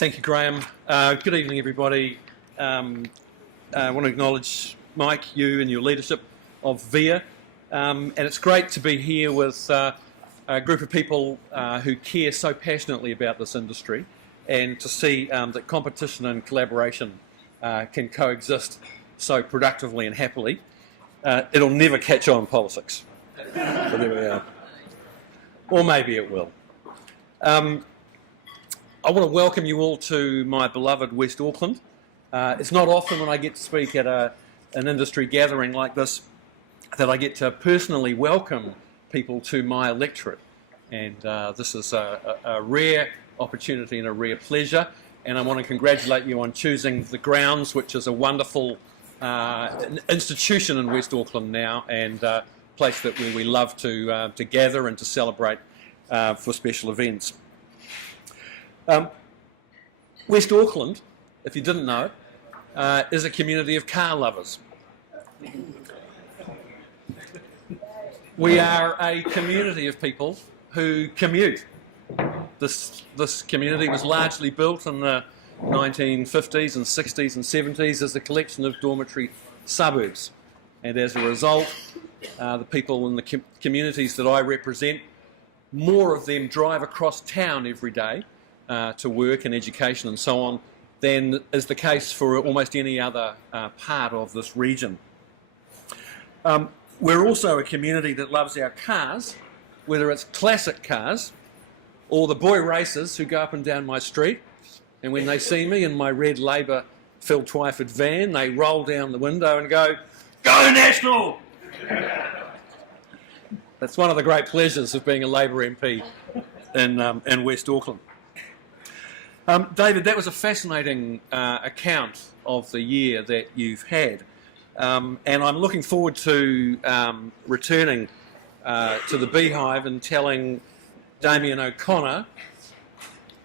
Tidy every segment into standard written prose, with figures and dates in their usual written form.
Thank you, Graham. Good evening, everybody. I want to acknowledge Mike, you and your leadership of VIA. And it's great to be here with a group of people who care so passionately about this industry, and to see that competition and collaboration can coexist so productively and happily. It'll never catch on politics. But there we are. Or maybe it will. I want to welcome you all to my beloved West Auckland. It's not often when I get to speak at an industry gathering like this that I get to personally welcome people to my electorate. And this is a rare opportunity and a rare pleasure. And I want to congratulate you on choosing the grounds, which is a wonderful institution in West Auckland now, and a place that we love to gather and to celebrate for special events. West Auckland, if you didn't know, is a community of car lovers. We are a community of people who commute. This community was largely built in the 1950s and 60s and 70s as a collection of dormitory suburbs. And as a result, the people in the communities that I represent, more of them drive across town every day to work and education and so on, than is the case for almost any other part of this region. We're also a community that loves our cars, whether it's classic cars or the boy racers who go up and down my street, and when they see me in my red Labour Phil Twyford van, they roll down the window and go, "Go National!" That's one of the great pleasures of being a Labour MP in West Auckland. David, that was a fascinating account of the year that you've had, and I'm looking forward to returning to the Beehive and telling Damien O'Connor,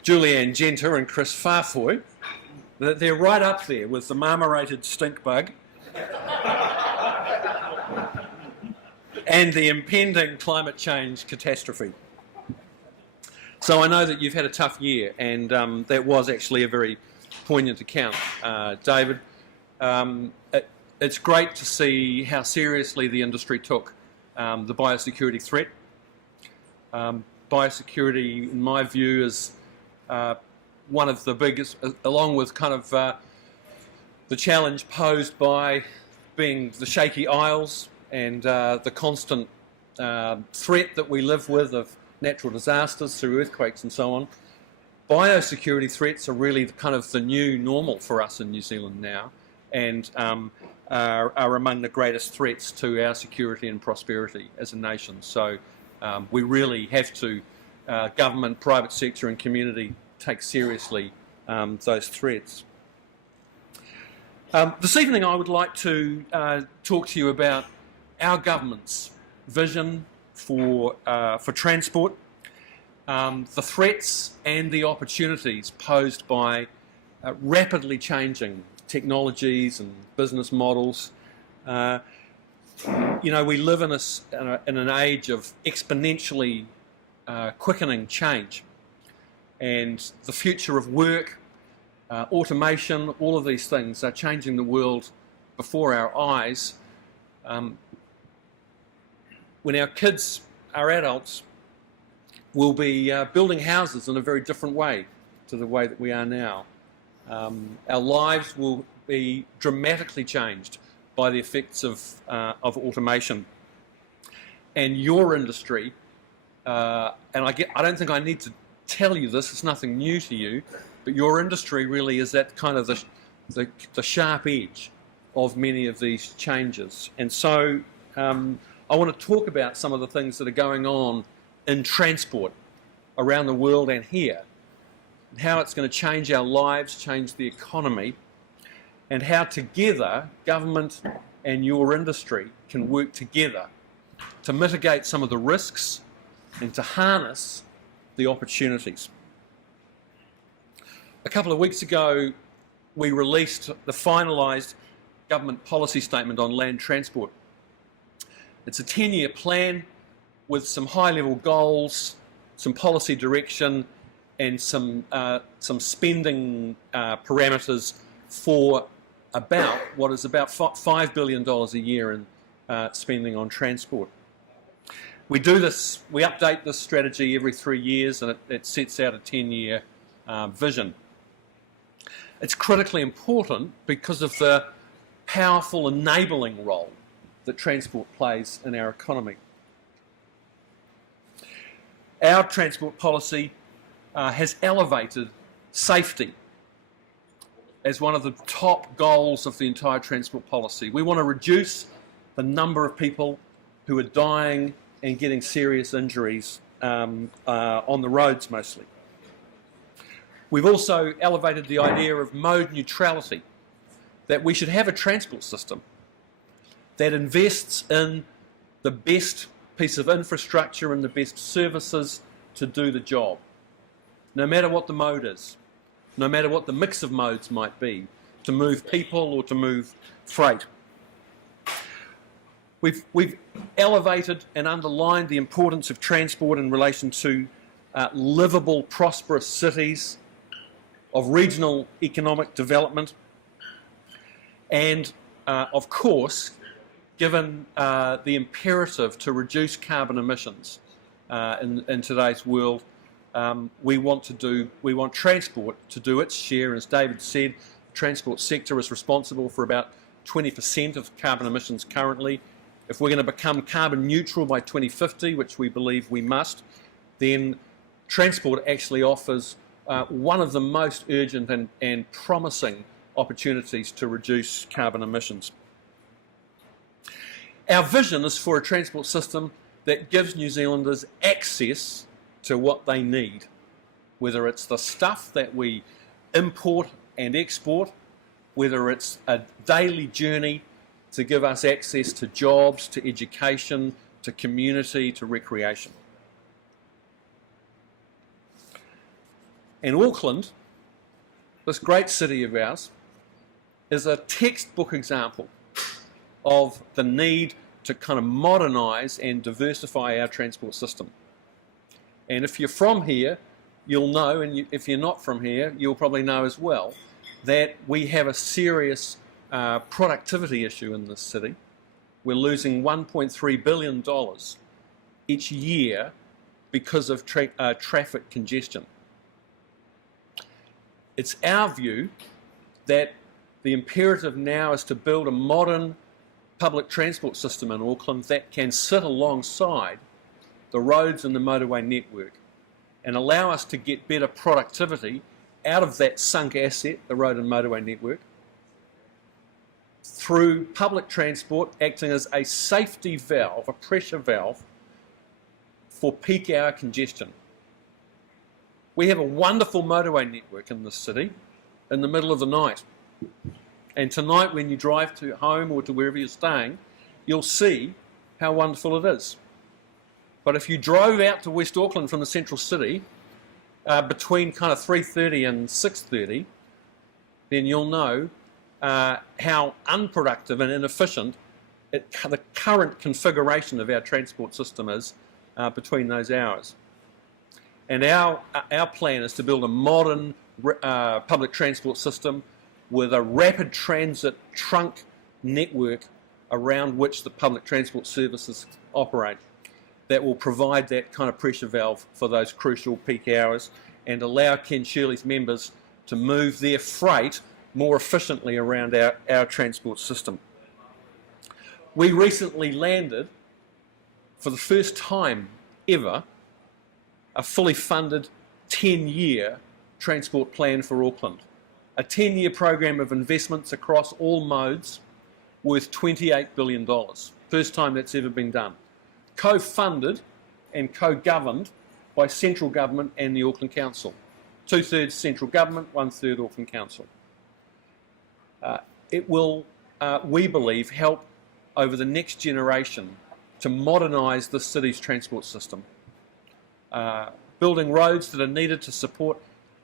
Julianne Genter and Chris Farfoy that they're right up there with the marmorated stink bug and the impending climate change catastrophe. So I know that you've had a tough year, and that was actually a very poignant account, David. It's great to see how seriously the industry took the biosecurity threat. Biosecurity, in my view, is one of the biggest, along with kind of the challenge posed by being the shaky isles and the constant threat that we live with of natural disasters through earthquakes and so on. Biosecurity threats are really kind of the new normal for us in New Zealand now, and are among the greatest threats to our security and prosperity as a nation. So we really have to, government, private sector and community, take seriously those threats. This evening I would like to talk to you about our government's vision for transport, the threats and the opportunities posed by rapidly changing technologies and business models. You know, we live in an age of exponentially quickening change, and the future of work, automation, all of these things are changing the world before our eyes. When our kids are adults, we'll be building houses in a very different way to the way that we are now. Our lives will be dramatically changed by the effects of automation. And your industry, and I don't think I need to tell you this, it's nothing new to you, but your industry really is that kind of the sharp edge of many of these changes. And so I want to talk about some of the things that are going on in transport around the world and here, and how it's going to change our lives, change the economy, and how together government and your industry can work together to mitigate some of the risks and to harness the opportunities. A couple of weeks ago, we released the finalised government policy statement on land transport. It's a 10-year plan with some high-level goals, some policy direction, and some spending parameters for about what is about $5 billion a year in spending on transport. We do this, we update this strategy every 3 years, and it sets out a 10-year vision. It's critically important because of the powerful enabling role that transport plays in our economy. Our transport policy has elevated safety as one of the top goals of the entire transport policy. We want to reduce the number of people who are dying and getting serious injuries on the roads mostly. We've also elevated the idea of mode neutrality, that we should have a transport system that invests in the best piece of infrastructure and the best services to do the job, no matter what the mode is, no matter what the mix of modes might be, to move people or to move freight. We've elevated and underlined the importance of transport in relation to livable, prosperous cities, of regional economic development, and of course, given the imperative to reduce carbon emissions in today's world, we want transport to do its share. As David said, the transport sector is responsible for about 20% of carbon emissions currently. If we're going to become carbon neutral by 2050, which we believe we must, then transport actually offers one of the most urgent and promising opportunities to reduce carbon emissions. Our vision is for a transport system that gives New Zealanders access to what they need, whether it's the stuff that we import and export, whether it's a daily journey to give us access to jobs, to education, to community, to recreation. And Auckland, this great city of ours, is a textbook example of the need to kind of modernise and diversify our transport system. And if you're from here, you'll know, and if you're not from here, you'll probably know as well, that we have a serious productivity issue in this city. We're losing $1.3 billion each year because of traffic congestion. It's our view that the imperative now is to build a modern public transport system in Auckland that can sit alongside the roads and the motorway network and allow us to get better productivity out of that sunk asset, the road and motorway network, through public transport acting as a safety valve, a pressure valve for peak hour congestion. We have a wonderful motorway network in this city in the middle of the night. And tonight when you drive to home or to wherever you're staying, you'll see how wonderful it is. But if you drove out to West Auckland from the central city between kind of 3:30 and 6:30, then you'll know how unproductive and inefficient the current configuration of our transport system is between those hours. And our plan is to build a modern public transport system with a rapid transit trunk network around which the public transport services operate that will provide that kind of pressure valve for those crucial peak hours and allow Ken Shirley's members to move their freight more efficiently around our transport system. We recently landed, for the first time ever, a fully funded 10-year transport plan for Auckland. A 10-year program of investments across all modes worth $28 billion. First time that's ever been done. Co-funded and co-governed by central government and the Auckland Council. 2/3 central government, 1/3 Auckland Council. It will, we believe, help over the next generation to modernise the city's transport system. Building roads that are needed to support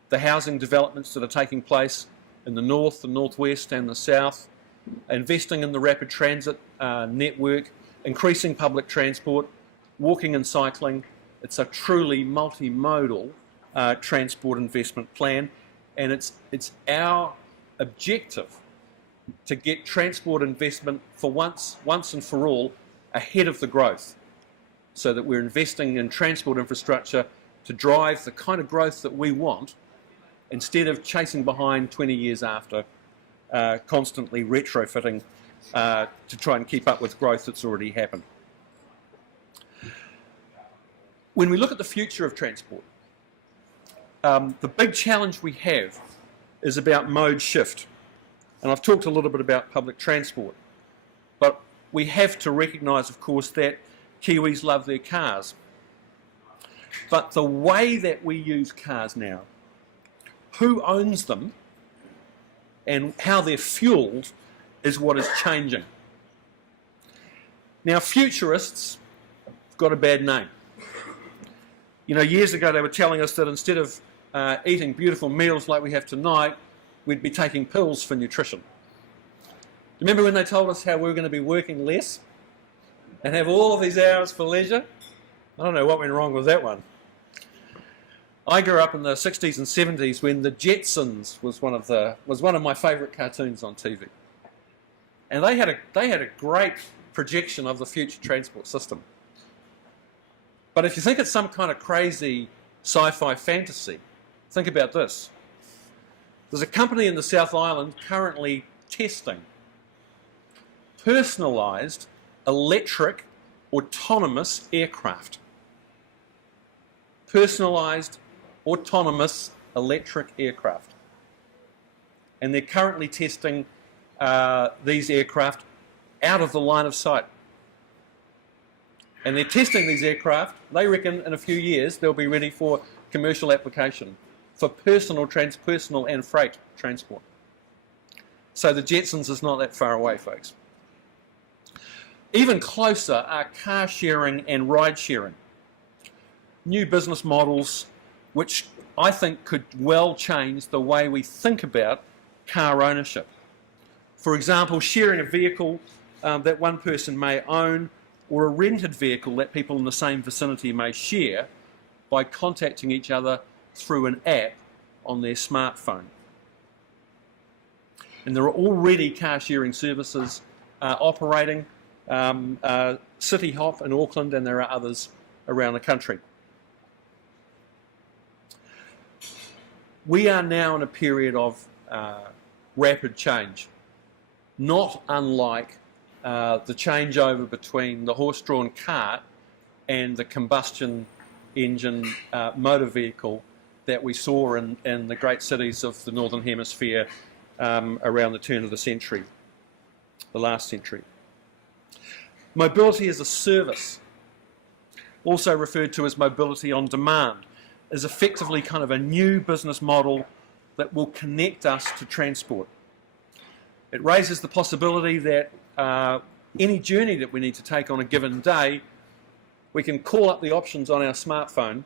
the housing developments that are taking place in the north, the northwest and the south, investing in the rapid transit network, increasing public transport, walking and cycling. It's a truly multimodal transport investment plan, and it's our objective to get transport investment for once and for all ahead of the growth, so that we're investing in transport infrastructure to drive the kind of growth that we want, instead of chasing behind 20 years after, constantly retrofitting to try and keep up with growth that's already happened. When we look at the future of transport, the big challenge we have is about mode shift. And I've talked a little bit about public transport, but we have to recognise, of course, that Kiwis love their cars. But the way that we use cars now, who owns them, and how they're fuelled is what is changing. Now, futurists have got a bad name. You know, years ago they were telling us that instead of eating beautiful meals like we have tonight, we'd be taking pills for nutrition. Remember when they told us how we were going to be working less and have all of these hours for leisure? I don't know what went wrong with that one. I grew up in the 60s and 70s when the Jetsons was one of my favourite cartoons on TV, and they had a great projection of the future transport system. But if you think it's some kind of crazy sci-fi fantasy, think about this. There's a company in the South Island currently testing personalised electric autonomous aircraft. Personalised autonomous electric aircraft. And they're currently testing these aircraft out of the line of sight. And they're testing these aircraft. They reckon in a few years they'll be ready for commercial application for personal and freight transport. So the Jetsons is not that far away, folks. Even closer are car sharing and ride sharing. New business models which I think could well change the way we think about car ownership. For example, sharing a vehicle that one person may own, or a rented vehicle that people in the same vicinity may share by contacting each other through an app on their smartphone. And there are already car sharing services operating, City Hop in Auckland, and there are others around the country. We are now in a period of rapid change, not unlike the changeover between the horse-drawn cart and the combustion engine motor vehicle that we saw in the great cities of the Northern Hemisphere around the turn of the century, the last century. Mobility as a service, also referred to as mobility on demand, is effectively kind of a new business model that will connect us to transport. It raises the possibility that any journey that we need to take on a given day, we can call up the options on our smartphone,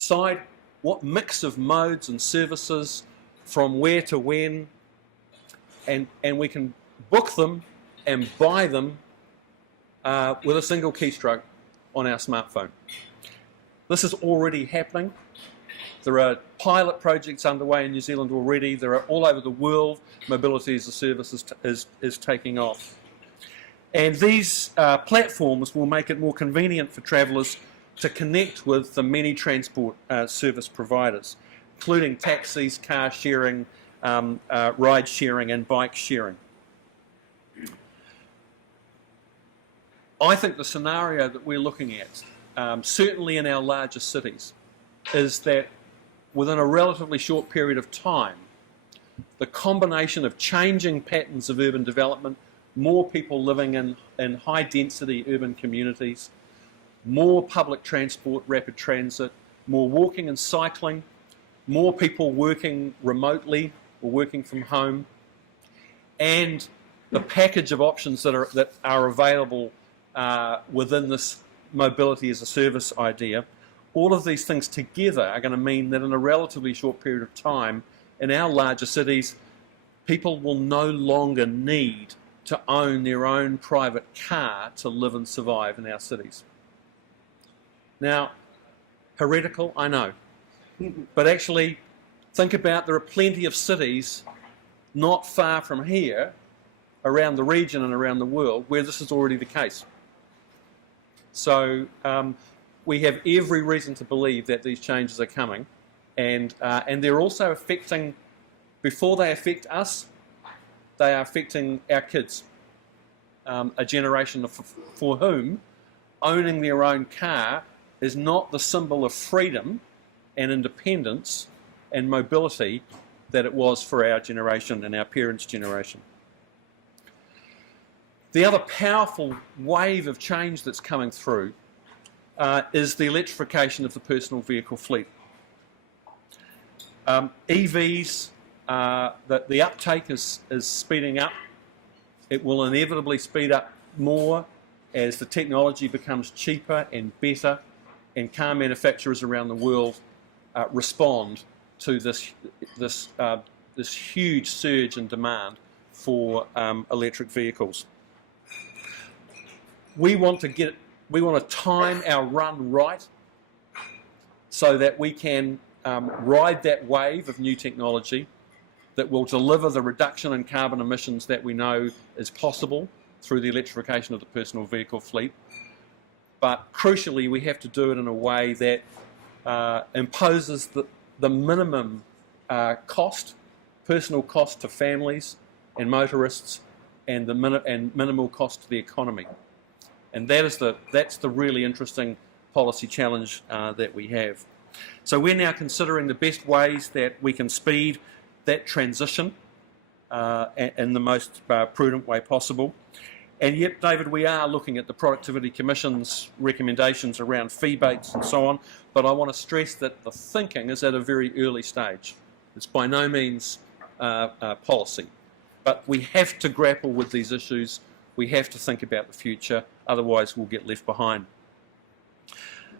decide what mix of modes and services from where to when, and we can book them and buy them with a single keystroke on our smartphone. This is already happening. There are pilot projects underway in New Zealand already. There are all over the world. Mobility as a service is taking off. And these platforms will make it more convenient for travellers to connect with the many transport service providers, including taxis, car sharing, ride sharing and bike sharing. I think the scenario that we're looking at, certainly in our larger cities, is that within a relatively short period of time, the combination of changing patterns of urban development, more people living in high-density urban communities, more public transport, rapid transit, more walking and cycling, more people working remotely or working from home, and the package of options that are available within this mobility as a service idea, all of these things together are going to mean that in a relatively short period of time, in our larger cities, people will no longer need to own their own private car to live and survive in our cities. Now, heretical, I know. But actually, think about there are plenty of cities not far from here, around the region and around the world, where this is already the case. So we have every reason to believe that these changes are coming, and they're also affecting, before they affect us, they are affecting our kids, a generation for whom owning their own car is not the symbol of freedom and independence and mobility that it was for our generation and our parents' generation. The other powerful wave of change that's coming through is the electrification of the personal vehicle fleet. EVs, the uptake is speeding up. It will inevitably speed up more as the technology becomes cheaper and better, and car manufacturers around the world respond to this huge surge in demand for electric vehicles. We want to time our run right so that we can ride that wave of new technology that will deliver the reduction in carbon emissions that we know is possible through the electrification of the personal vehicle fleet. But crucially, we have to do it in a way that imposes the minimum personal cost to families and motorists, and minimal cost to the economy. And that's the really interesting policy challenge that we have. So we're now considering the best ways that we can speed that transition in the most prudent way possible. And yet, David, we are looking at the Productivity Commission's recommendations around fee baits and so on, but I want to stress that the thinking is at a very early stage. It's by no means policy. But we have to grapple with these issues. We have to think about the future, otherwise we'll get left behind.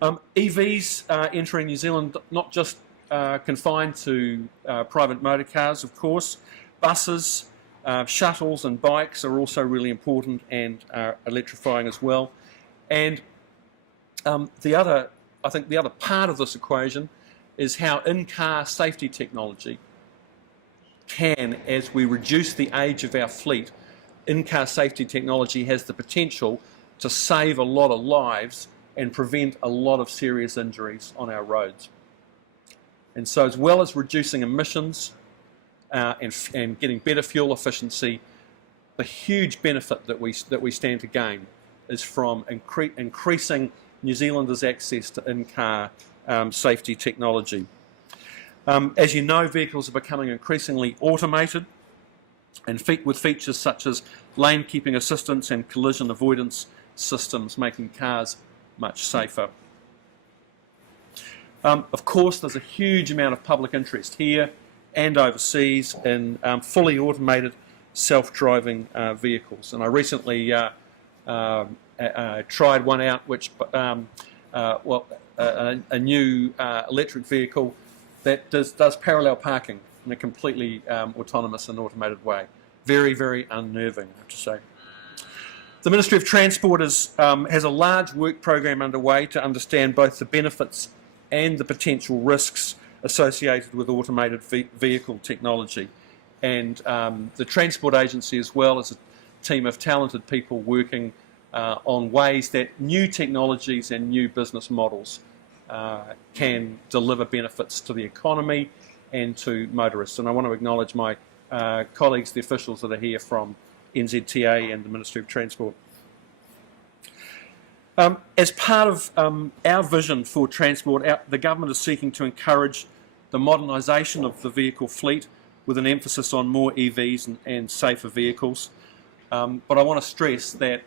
EVs entering New Zealand, not just confined to private motor cars, of course. Buses, shuttles and bikes are also really important and are electrifying as well. And I think the other part of this equation is how in-car safety technology can, as we reduce the age of our fleet, in-car safety technology has the potential to save a lot of lives and prevent a lot of serious injuries on our roads. And so, as well as reducing emissions and getting better fuel efficiency, the huge benefit that we stand to gain is from increasing New Zealanders' access to in-car safety technology. As you know, vehicles are becoming increasingly automated, and with features such as lane keeping assistance and collision avoidance systems, making cars much safer. Of course, there's a huge amount of public interest here and overseas in fully automated self-driving vehicles. And I recently tried one out, which a new electric vehicle that does parallel parking in a completely autonomous and automated way. Very, very unnerving, I have to say. The Ministry of Transport has a large work program underway to understand both the benefits and the potential risks associated with automated vehicle technology. And the Transport Agency, as well as a team of talented people working on ways that new technologies and new business models can deliver benefits to the economy and to motorists. And I want to acknowledge my colleagues, the officials that are here from NZTA and the Ministry of Transport. As part of our vision for transport, the government is seeking to encourage the modernisation of the vehicle fleet with an emphasis on more EVs and safer vehicles. But I want to stress that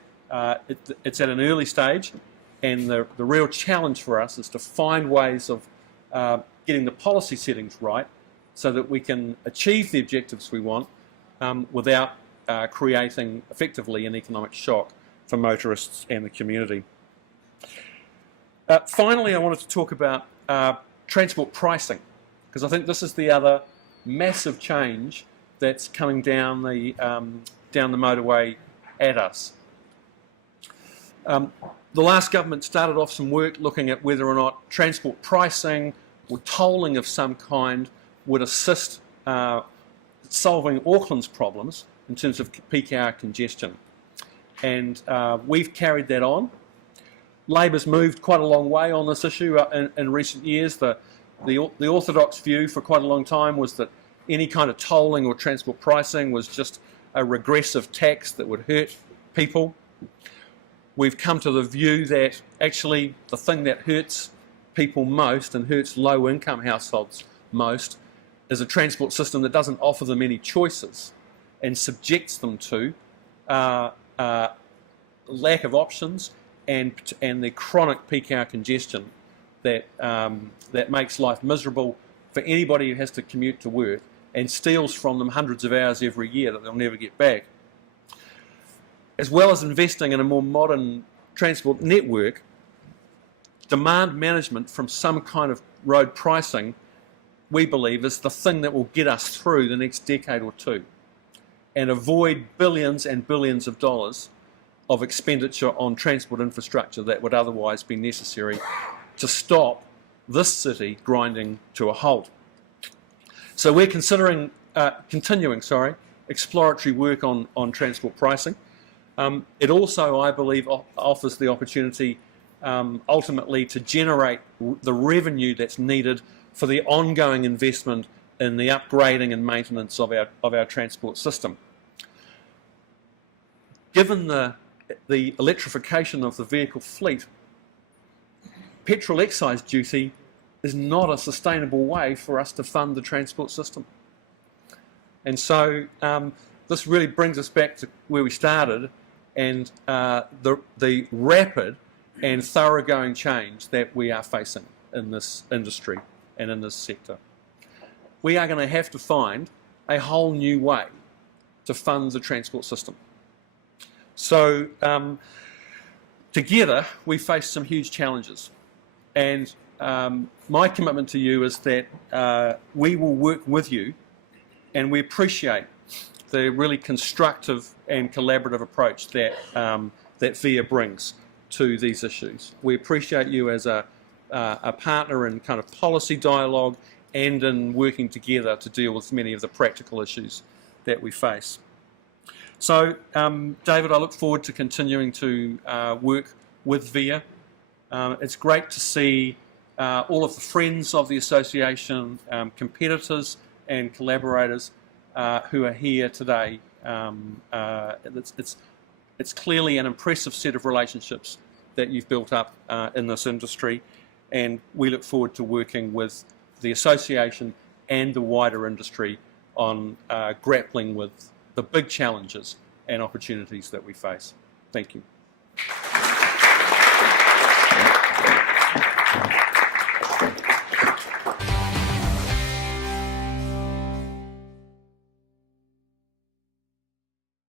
it's at an early stage, and the real challenge for us is to find ways of getting the policy settings right so that we can achieve the objectives we want without creating effectively an economic shock for motorists and the community. Finally, I wanted to talk about transport pricing, because I think this is the other massive change that's coming down the motorway at us. The last government started off some work looking at whether or not transport pricing or tolling of some kind would assist solving Auckland's problems in terms of peak hour congestion. And we've carried that on. Labor's moved quite a long way on this issue in recent years. The orthodox view for quite a long time was that any kind of tolling or transport pricing was just a regressive tax that would hurt people. We've come to the view that actually the thing that hurts people most and hurts low-income households most is a transport system that doesn't offer them any choices and subjects them to lack of options and the chronic peak hour congestion that makes life miserable for anybody who has to commute to work and steals from them hundreds of hours every year that they'll never get back. As well as investing in a more modern transport network, demand management from some kind of road pricing, we believe, is the thing that will get us through the next decade or two and avoid billions and billions of dollars of expenditure on transport infrastructure that would otherwise be necessary to stop this city grinding to a halt. So we're considering continuing exploratory work on transport pricing. It also, I believe, offers the opportunity ultimately to generate the revenue that's needed for the ongoing investment in the upgrading and maintenance of our transport system. Given the electrification of the vehicle fleet, petrol excise duty is not a sustainable way for us to fund the transport system. And so this really brings us back to where we started and the rapid and thoroughgoing change that we are facing in this industry and in this sector. We are going to have to find a whole new way to fund the transport system. So together we face some huge challenges, and my commitment to you is that we will work with you, and we appreciate the really constructive and collaborative approach that that VIA brings to these issues. We appreciate you as a partner in kind of policy dialogue and in working together to deal with many of the practical issues that we face. So, David, I look forward to continuing to work with VIA. It's great to see all of the friends of the association, competitors and collaborators who are here today. It's clearly an impressive set of relationships that you've built up in this industry, and we look forward to working with the association and the wider industry on grappling with the big challenges and opportunities that we face. Thank you.